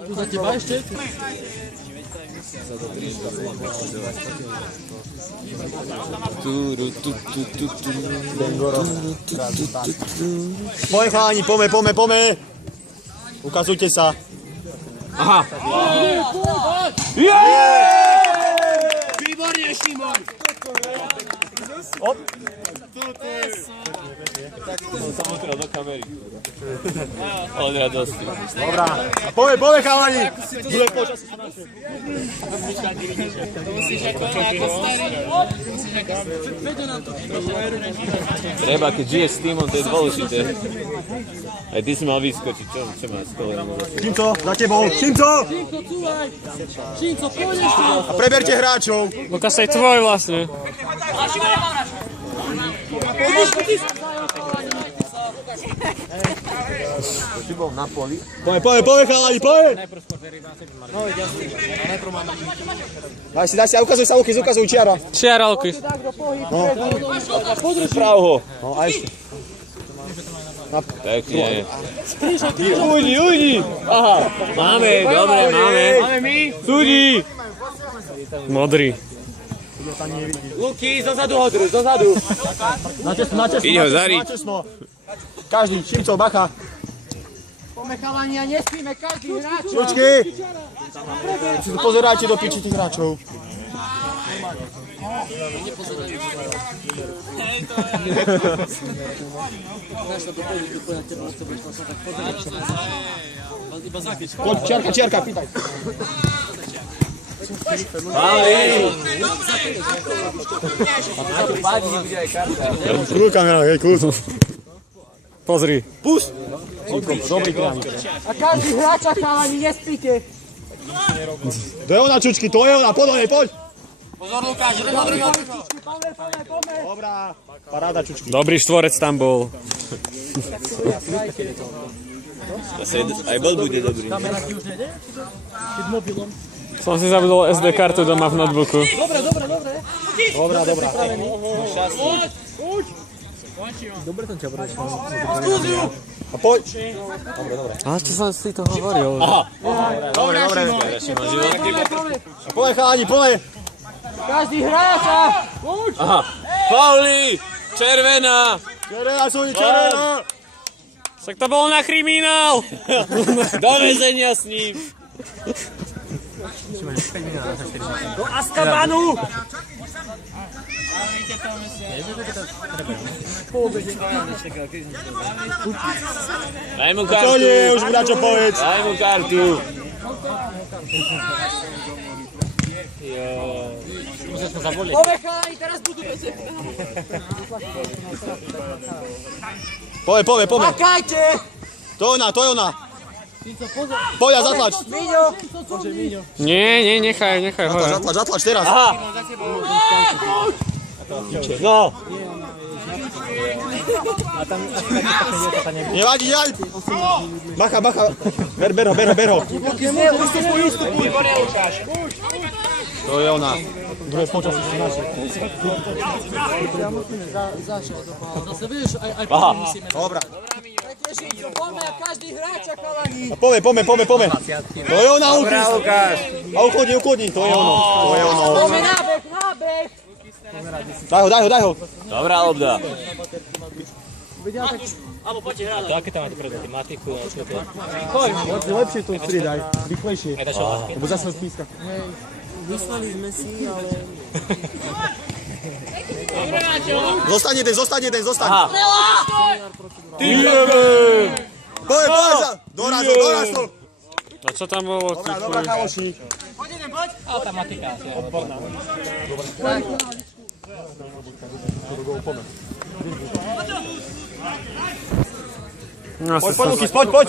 Tu za teba ešte? Poď chalani, pome. Ukazujte sa. Aha. Výborne, Šimon! Op. Som otral do kamery. Od radosti. Dobrá. Pome chalani. Bude počas. Treba, keď žiješ s týmom, to je dôležité. Aj ty si mal vyskočiť, čo má z toho? Šimco, za tebou. Šimco! Šimco, pôjdeš tu! A preberte hráčov. Lukas, aj tvoj vlastne. Ty bol na poli. Pome chalani, pome! Daj si, ukazuj sa, ukazuj čiara. Čiara, Lukas. Prav ho. No, a ešte. Pekne. Ujdi. Aha. Máme, dobre, máme. Súdi. Modrý. Luky, zozadu hodru, zozadu. Na česno. Ide ho zariť. Každý, Šimco, bacha. Pome chalani a nespíme každý hráč. Čučky. Pozerajte do piči tých hráčov. Poď, čiarka, pýtaj. Kľud kamera, hej, kľud. Pozri. Pust. Dobrý kránik. A každý hráč a chalani nespíte. To je ona, Čučky, to je ona, poď. Pozor, Lukáš, jeden na druhý. Dobrá, paráda, Čučky. Dobrý štvorec tam bol. Aj bol bude dobrý. Som si zabudol SD kartu doma v notebooku. Dobrá. A poď. Ale čo som si to hovoril? Dobre. Poď, chalani, poď. Každý hráč a... Aha. Pauli, červená. Červená. Však to bolo na kriminál. Do väzenia s ním. Do Azkabanu! Daj mu Čo kartu. nie, už mu na čo povedz. Daj mu kartu. Pome chalani, teraz budú bez Poďme. Makajte! To je ona. Poď a zatlač. Miňo! Nie, nechaj hore. Zatlač teraz. No. Nevadí. Bacha. Ber ho. To je ona. Druhé počas si naše. Zase vieš, aj musíme. Dobrá. Pekne, Šimco, pome a každý hráč a chalani. Pome. To je ona, Lukáš. A uklodni. To je ono. Pome nábeh! Daj ho. Dobrá lobda. To aké tam máte predmety? Matiku? Lepšie to striedaj. Rýchlejšie. Lebo zase spíska. Vyslali sme si, ale... Zostaň jeden. Poď. Doraz to. A čo tam bolo? Dobrá, kaloši. Ale tá matika asi je odborná. No, Poď, Luky, poď.